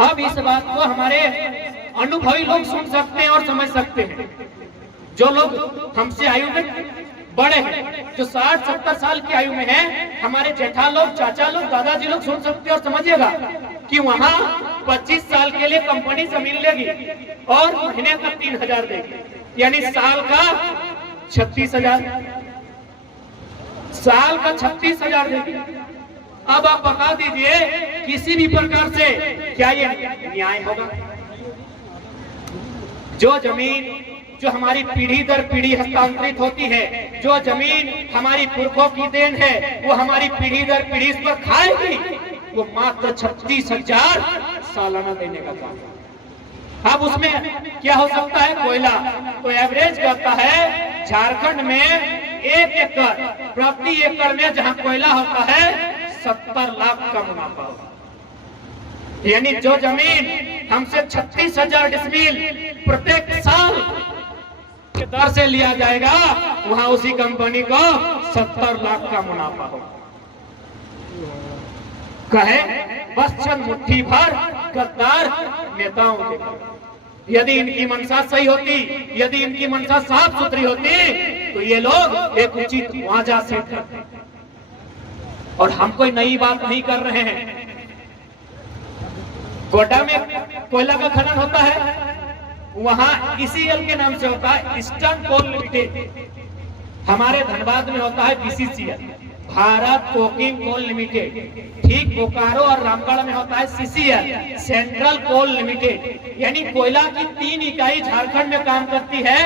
अब इस बात को हमारे अनुभवी लोग सुन सकते हैं और समझ सकते हैं। जो लोग हमसे आयु में बड़े हैं, जो 60-70 साल की आयु में हैं, हमारे जेठा लोग, चाचा लोग, दादाजी लोग सुन सकते हैं और समझिएगा कि वहां 25 साल के लिए कंपनी जमीन लेगी और महीने का 3000 देगी, यानी साल का 36,000, साल का 36,000 देगी। अब आप बता दीजिए किसी भी प्रकार से क्या ये न्याय होगा? जो जमीन जो हमारी पीढ़ी दर पीढ़ी हस्तांतरित होती है, जो जमीन हमारी पुरखों की देन है, वो हमारी पीढ़ी दर पीढ़ी इस पर खाएगी, वो मात्र 36,000 सालाना देने का काम। अब उसमें क्या हो सकता है? कोयला तो एवरेज कहता है झारखंड में 1 एकड़ प्रति एकड़ में जहां कोयला होता है 70 लाख का मुनाफा, यानी जो जमीन हमसे 36,000 डिसमिल प्रत्येक साल के दर से लिया जाएगा, वहां उसी कंपनी को 70 लाख का मुनाफा हो। कहे बस चंद मुट्ठी भर गद्दार नेताओं के। यदि इनकी मंशा सही होती, यदि इनकी मंशा साफ सुथरी होती, तो ये लोग एक उचित मुआवजा सेट करते। और हम कोई नई बात नहीं कर रहे हैं। गोड्डा में कोयला का खनन होता है, वहां ईसीएल के नाम से होता है, ईस्टर्न कोल लिमिटेड। हमारे धनबाद में होता है BCCL, Bharat coking coal limited. ठीक बोकारो और रामगढ़ में होता है सीसीएल, सेंट्रल कोल लिमिटेड। यानी कोयला की 3 इकाई झारखंड में काम करती है,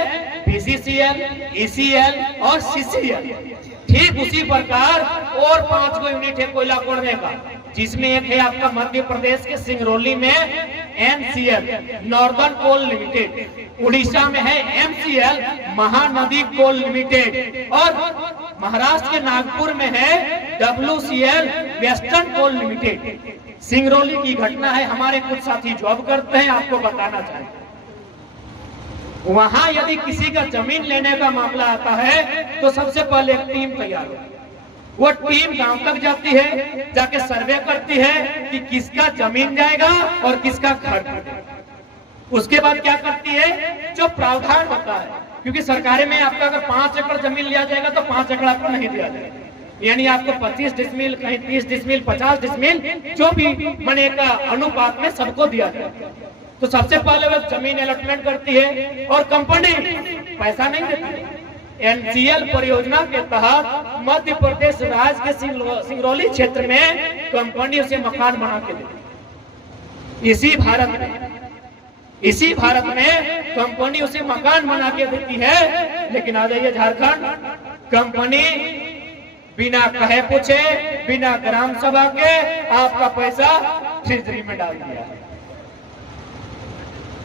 बीसीसीएल, ईसीएल और सीसीएल। ठीक उसी प्रकार और 5 गो यूनिट है कोयला कोड़ने का, जिसमें एक है आपका मध्य प्रदेश के सिंगरौली में एनसीएल, नॉर्दर्न कोल लिमिटेड। उड़ीसा में है एमसीएल, महानदी कोल लिमिटेड। और महाराष्ट्र के नागपुर में है डब्ल्यूसीएल, वेस्टर्न कोल लिमिटेड। सिंगरौली की घटना है, हमारे कुछ साथी जॉब करते हैं, आपको बताना चाहिए। वहां यदि किसी का जमीन लेने का मामला आता है तो सबसे पहले एक टीम तैयार होती है। वो टीम गांव तक जाती है, जाके सर्वे करती है कि किसका जमीन जाएगा और किसका घर जाएगा। उसके बाद क्या करती है? जो प्रावधान होता है, क्योंकि सरकारें में आपका अगर 5 एकड़ जमीन लिया जाएगा तो 5 एकड़ आपको नहीं दिया जाएगा, यानी आपको 25 डिसमिल, कहीं 30 डिसमिल, 50 डिसमिल, जो भी मने का अनुपात में सबको दिया जाएगा। तो सबसे पहले वो जमीन अलॉटमेंट करती है और कंपनी पैसा नहीं देती। एनसीएल परियोजना के तहत मध्य प्रदेश राज्य के सिंगरौली क्षेत्र में कंपनी उसे मकान बना के देती। इसी भारत में कंपनी उसे मकान बना के देती है। लेकिन आ जाइए झारखंड, कंपनी बिना कहे पूछे, बिना ग्राम सभा के आपका पैसा ट्रेजरी में डाल दिया।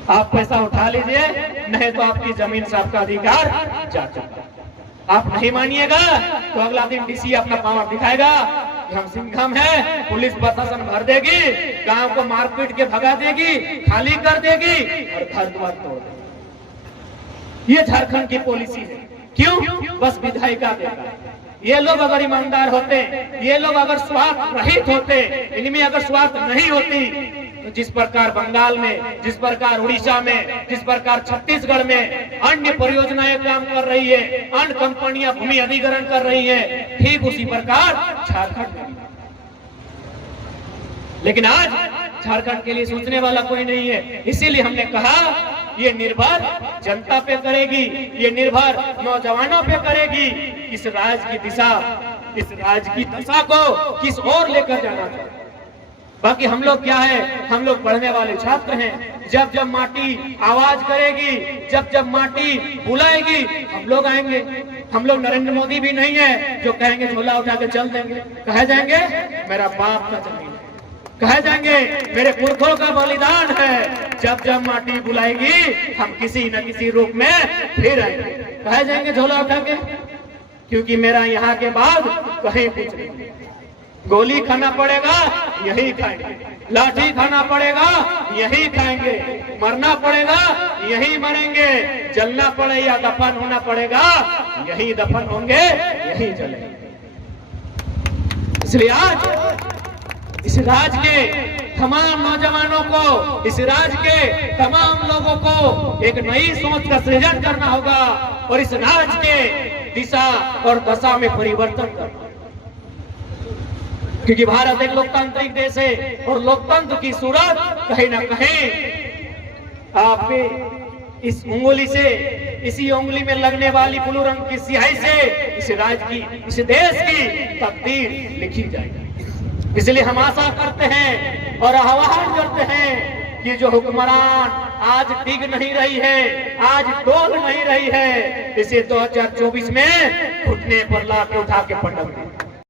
आप पैसा उठा लीजिए, नहीं तो आपकी जमीन से आपका अधिकार जा चुका। आप नहीं मानिएगा तो अगला दिन डीसी अपना पावर दिखाएगा कि हम सिंघम है, पुलिस प्रशासन भर देगी, गांव को मारपीट के भगा देगी, खाली कर देगी और घर द्वार तोड़ देगी। ये झारखंड की पॉलिसी है। क्यों? बस विधायिका का देगा। ये लोग अगर ईमानदार होते, ये लोग अगर स्वार्थ रहित होते, इनमें अगर स्वार्थ नहीं होती, तो जिस प्रकार बंगाल में, जिस प्रकार उड़ीसा में, जिस प्रकार छत्तीसगढ़ में अन्य परियोजनाएं काम कर रही है, अन्य कंपनियां भूमि अधिग्रहण कर रही है, ठीक उसी प्रकार झारखंड में। लेकिन आज झारखंड के लिए सोचने वाला कोई नहीं है। इसीलिए हमने कहा ये निर्भर जनता पे करेगी, ये निर्भर नौजवानों पे करेगी। इस राज्य की दिशा, इस राज्य की दशा को किस ओर लेकर जाना चाहिए। बाकी हम लोग क्या है, हम लोग पढ़ने वाले छात्र हैं। जब जब माटी आवाज करेगी, जब जब माटी बुलाएगी, हम लोग आएंगे। हम लोग नरेंद्र मोदी भी नहीं है जो कहेंगे झोला उठा के चल देंगे। कहे जाएंगे मेरा बाप का जमीन है, कहे जाएंगे मेरे पुरखों का बलिदान है। जब जब माटी बुलाएगी हम किसी न किसी रूप में फिर आएंगे। कहे जाएंगे झोला उठा के, क्योंकि मेरा यहाँ के बाद कहीं कुछ नहीं। गोली खाना पड़ेगा यही खाएंगे, लाठी खाना पड़ेगा यही खाएंगे, मरना पड़ेगा यही मरेंगे, जलना पड़े या दफन होना पड़ेगा यही दफन होंगे, यही जलेंगे। इसलिए आज इस राज्य के तमाम नौजवानों को, इस राज्य के तमाम लोगों को एक नई सोच का सृजन करना होगा और इस राज्य के दिशा और दशा में परिवर्तन करना, क्योंकि भारत एक लोकतांत्रिक देश है और लोकतंत्र की सूरत कहीं ना कहीं आप इस उंगली से, इसी उंगली में लगने वाली ब्लू रंग की स्याही से इस राज्य की, इस देश की तकदीर लिखी जाएगी। इसलिए हम आशा करते हैं और आह्वान करते हैं कि जो हुक्मरान आज टिक नहीं रही है, आज डोल नहीं रही है, इसे 2024 में घुटने पर लाके उठा के पटक दें।